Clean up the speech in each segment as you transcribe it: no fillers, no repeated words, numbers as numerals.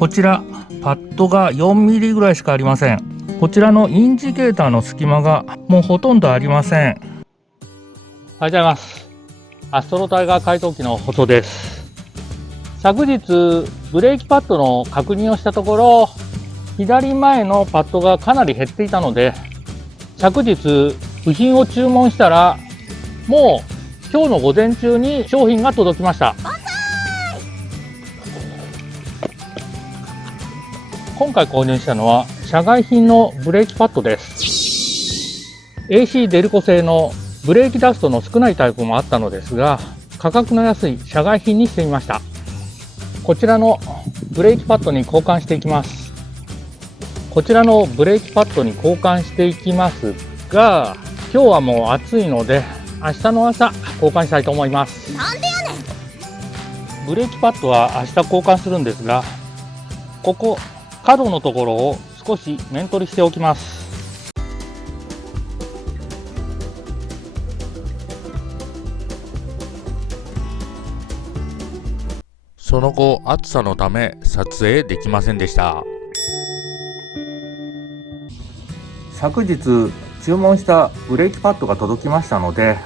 こちらパッドが4ミリぐらいしかありません。こちらのインジケーターの隙間がもうほとんどありません。おはようございます。アストロタイガー改造機の細です。昨日ブレーキパッドの確認をしたところ、左前のパッドがかなり減っていたので、昨日部品を注文したらもう今日の午前中に商品が届きました。今回購入したのは社外品のブレーキパッドです。 AC デルコ製のブレーキダストの少ないタイプもあったのですが、価格の安い社外品にしてみました。こちらのブレーキパッドに交換していきます。こちらのブレーキパッドに交換していきますが、今日はもう暑いので明日の朝交換したいと思います。なんでやねん。ブレーキパッドは明日交換するんですが、ここ角のところを少し面取りしておきます。その後、暑さのため撮影できませんでした。昨日注文したブレーキパッドが届きましたので、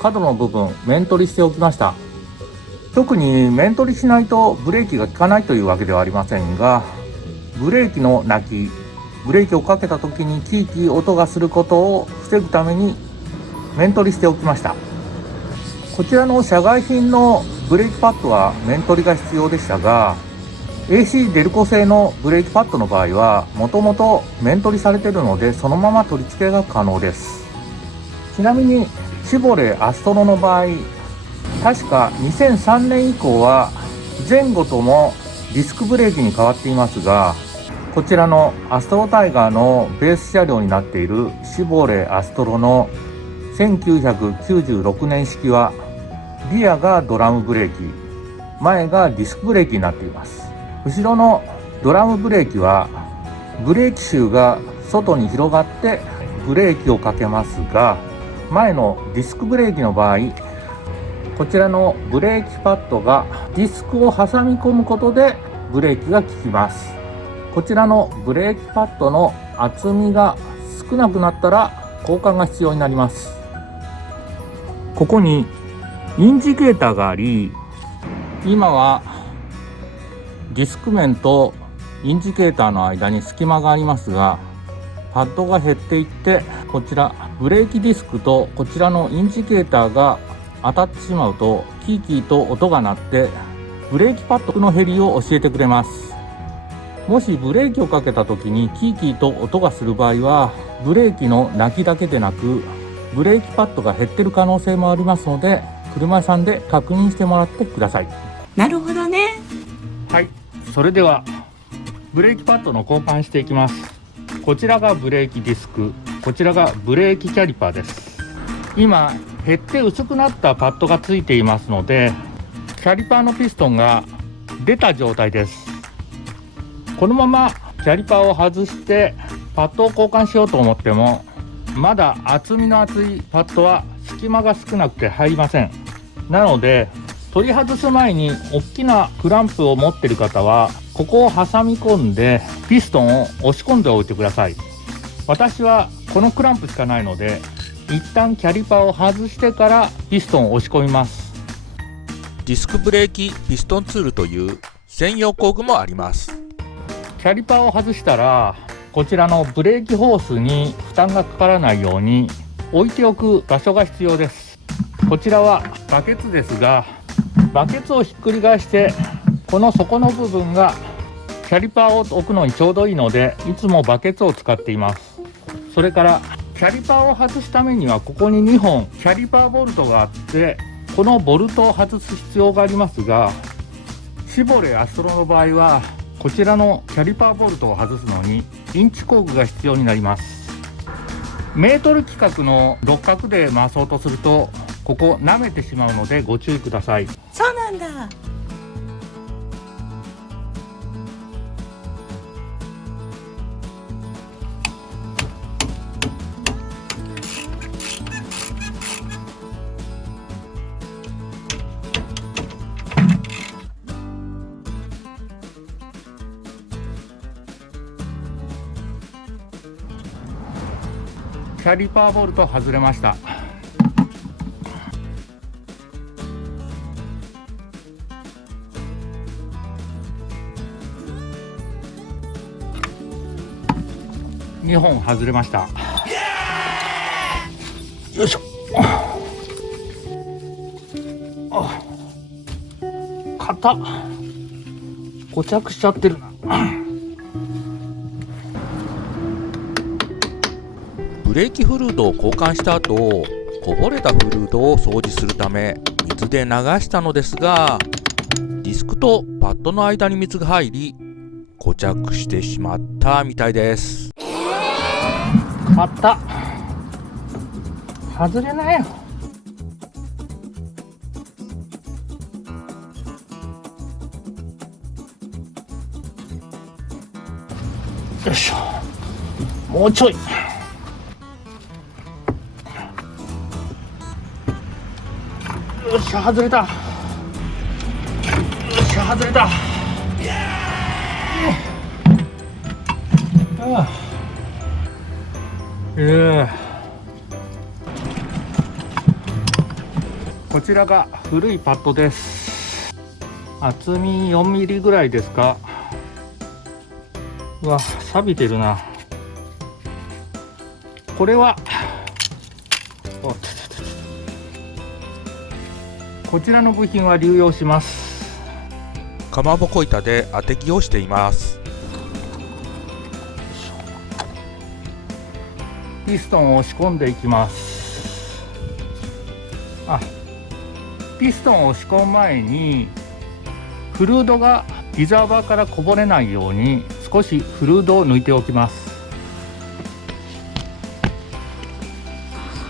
角の部分面取りしておきました。特に面取りしないとブレーキが効かないというわけではありませんが、ブレーキの鳴き、ブレーキをかけた時にキーキー音がすることを防ぐために面取りしておきました。こちらの社外品のブレーキパッドは面取りが必要でしたが、 AC デルコ製のブレーキパッドの場合はもともと面取りされているので、そのまま取り付けが可能です。ちなみにシボレアストロの場合、確か2003年以降は前後ともディスクブレーキに変わっていますが、こちらのアストロタイガーのベース車両になっているシボレアストロの1996年式はリアがドラムブレーキ、前がディスクブレーキになっています。後ろのドラムブレーキはブレーキシューが外に広がってブレーキをかけますが、前のディスクブレーキの場合、こちらのブレーキパッドがディスクを挟み込むことでブレーキが効きます。こちらのブレーキパッドの厚みが少なくなったら交換が必要になります。ここにインジケーターがあり、今はディスク面とインジケーターの間に隙間がありますが、パッドが減っていって、こちらブレーキディスクとこちらのインジケーターが当たってしまうとキーキーと音が鳴ってブレーキパッドの減りを教えてくれます。もしブレーキをかけた時にキーキーと音がする場合は、ブレーキの鳴きだけでなくブレーキパッドが減っている可能性もありますので、車屋さんで確認してもらってください。なるほどね。はい、それではブレーキパッドの交換していきます。こちらがブレーキディスク、こちらがブレーキキャリパーです。今減って薄くなったパッドがついていますので、キャリパーのピストンが出た状態です。このままキャリパーを外してパッドを交換しようと思っても、まだ厚みの厚いパッドは隙間が少なくて入りません。なので取り外す前に大きなクランプを持っている方はここを挟み込んでピストンを押し込んでおいてください。私はこのクランプしかないので、一旦キャリパーを外してからピストンを押し込みます。ディスクブレーキピストンツールという専用工具もあります。キャリパーを外したら、こちらのブレーキホースに負担がかからないように置いておく場所が必要です。こちらはバケツですが、バケツをひっくり返してこの底の部分がキャリパーを置くのにちょうどいいので、いつもバケツを使っています。それからキャリパーを外すためには、ここに2本キャリパーボルトがあって、このボルトを外す必要がありますが、シボレアストロの場合はこちらのキャリパーボルトを外すのにインチ工具が必要になります。メートル規格の六角で回そうとすると、ここ舐めてしまうのでご注意ください。そうなんだ。キャリパーボルト外れました。2本外れました。よいしょ。あ、硬っ。固着しちゃってるな。ブレーキフルードを交換した後、こぼれたフルードを掃除するため水で流したのですが、ディスクとパッドの間に水が入り固着してしまったみたいです。硬っ。外れないよ。よいしょ。もうちょい。よっしゃ、外れた。よっしゃ、外れた。こちらが古いパッドです。厚み4ミリぐらいですか。うわ、錆びてるな。これはこちらの部品は流用します。かまぼこ板で当て木をしています。ピストンを押し込んでいきます。ピストンを押し込む前にフルードがリザーバーからこぼれないように少しフルードを抜いておきます。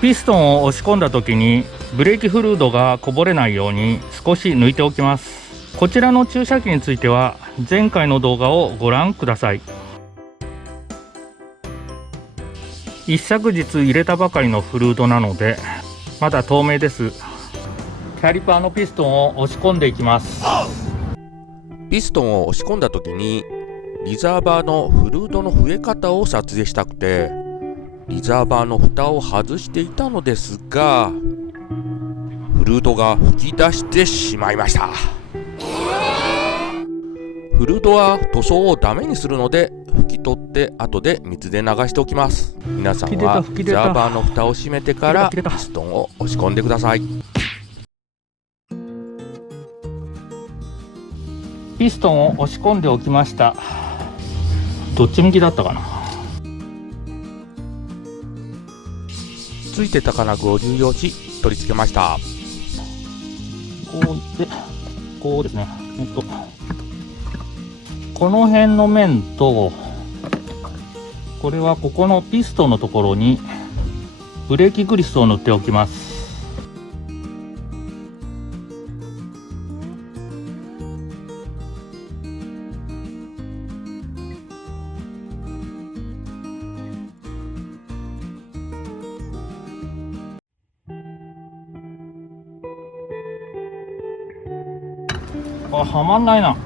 ピストンを押し込んだ時にブレーキフルードがこぼれないように少し抜いておきます。こちらの注射器については前回の動画をご覧ください。一昨日入れたばかりのフルードなのでまだ透明です。キャリパーのピストンを押し込んでいきます。ピストンを押し込んだ時にリザーバーのフルードの増え方を撮影したくてリザーバーの蓋を外していたのですが、フルードが吹き出してしまいました。フルードは塗装をダメにするので拭き取って後で水で流しておきます。皆さんはリザーバーの蓋を閉めてからピストンを押し込んでください。ピストンを押し込んでおきました。どっち向きだったかな。ついてた金具を流用し取り付けました。こうですね。この辺の面とこれはここのピストンのところにブレーキグリスを塗っておきます。はまんないな。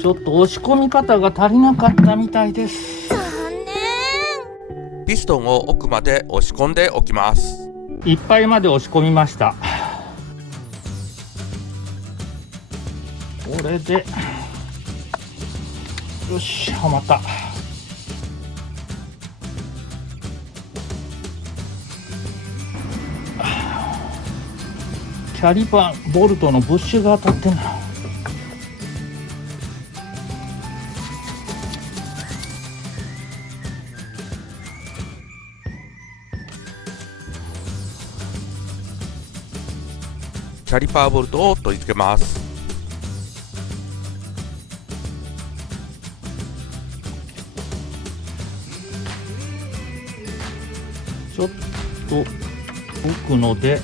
ちょっと押し込み方が足りなかったみたいです。残念。ピストンを奥まで押し込んでおきます。いっぱいまで押し込みました。これでよし、はまった。キャリパーボルトのブッシュが当たってんな。キャリパーボルトを取り付けます。ちょっと置くので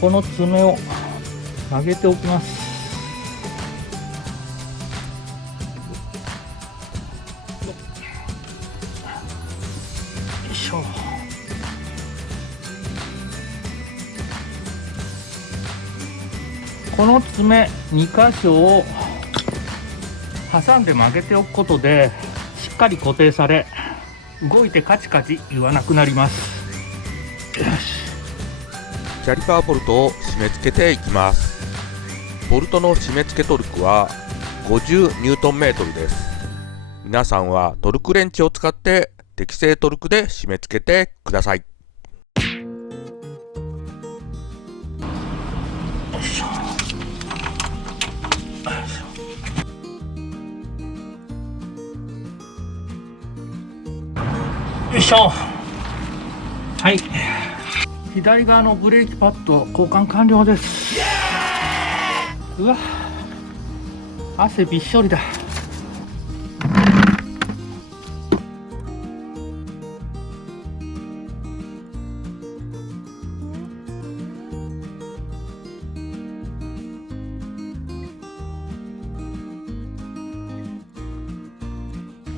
この爪を上げておきます。よいしょ。この爪2箇所を挟んで曲げておくことでしっかり固定され、動いてカチカチ言わなくなります。よし。キャリパーボルトを締め付けていきます。ボルトの締め付けトルクは50ニュートンメートルです。皆さんはトルクレンチを使って適正トルクで締め付けてください。よいしょ。よいしょ。はい。左側のブレーキパッド交換完了です。うわ、汗びっしょりだ。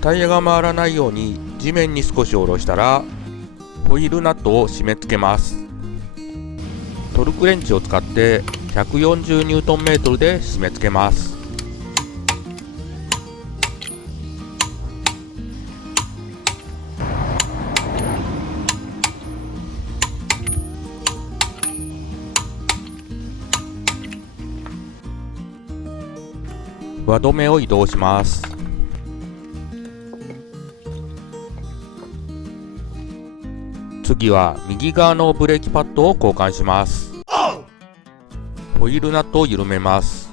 タイヤが回らないように地面に少し下ろしたらホイールナットを締め付けます。トルクレンチを使って140ニュートンメートルで締め付けます。輪止めを移動します。次は右側のブレーキパッドを交換します。ホイールナットを緩めます。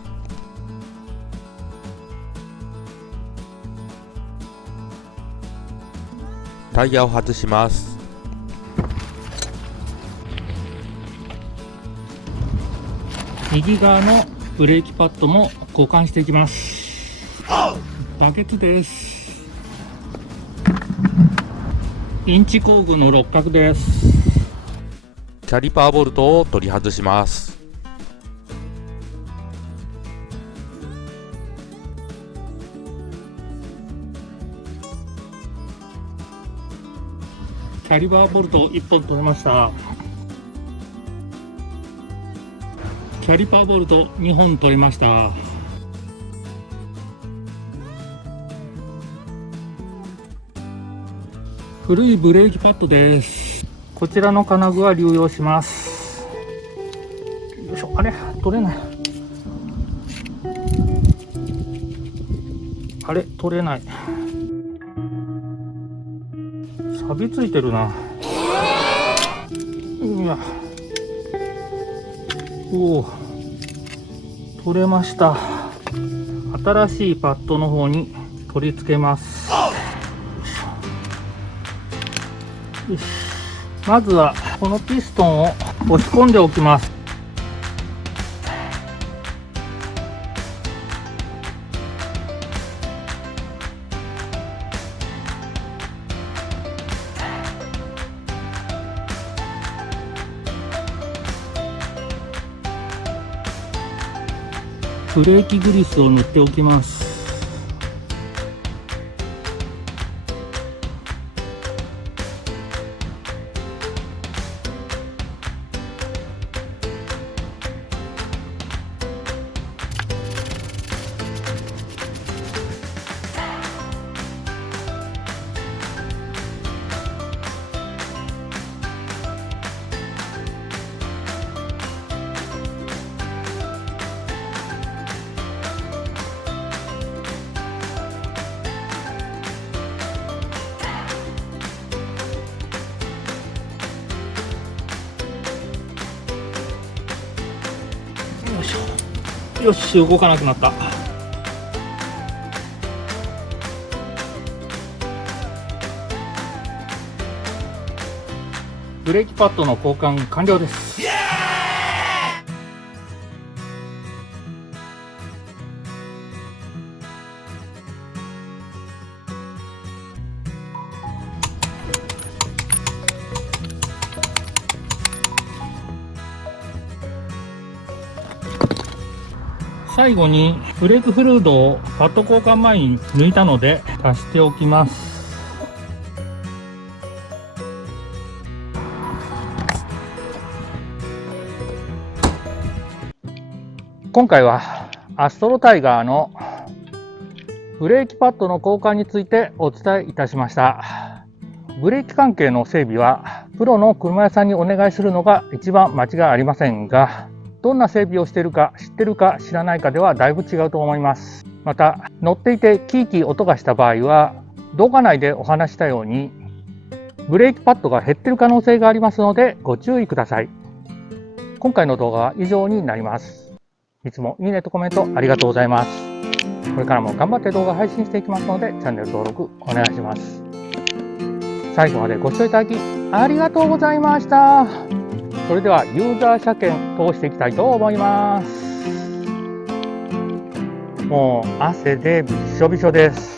タイヤを外します。右側のブレーキパッドも交換していきます。バケツです。インチ工具の六角です。キャリパーボルトを取り外します。キャリパーボルト1本取れました。キャリパーボルト2本取れました。古いブレーキパッドです。こちらの金具は流用します。よいしょ。あれ取れない。あれ取れない。錆びついてるな。うわ。おお、取れました。新しいパッドの方に取り付けます。よし。まずはこのピストンを押し込んでおきます。ブレーキグリスを塗っておきます。よし、動かなくなった。ブレーキパッドの交換完了です。最後にブレークフルードをパッド交換前に抜いたので足しておきます。今回はアストロタイガーのブレーキパッドの交換についてお伝えいたしました。ブレーキ関係の整備はプロの車屋さんにお願いするのが一番間違いありませんが、どんな整備をしているか知ってるか知らないかではだいぶ違うと思います。また乗っていてキーキー音がした場合は、動画内でお話したようにブレーキパッドが減っている可能性がありますのでご注意ください。今回の動画は以上になります。いつもいいねとコメントありがとうございます。これからも頑張って動画配信していきますので、チャンネル登録お願いします。最後までご視聴いただきありがとうございました。それではユーザー車検通していきたいと思います。もう汗でびっしょびしょです。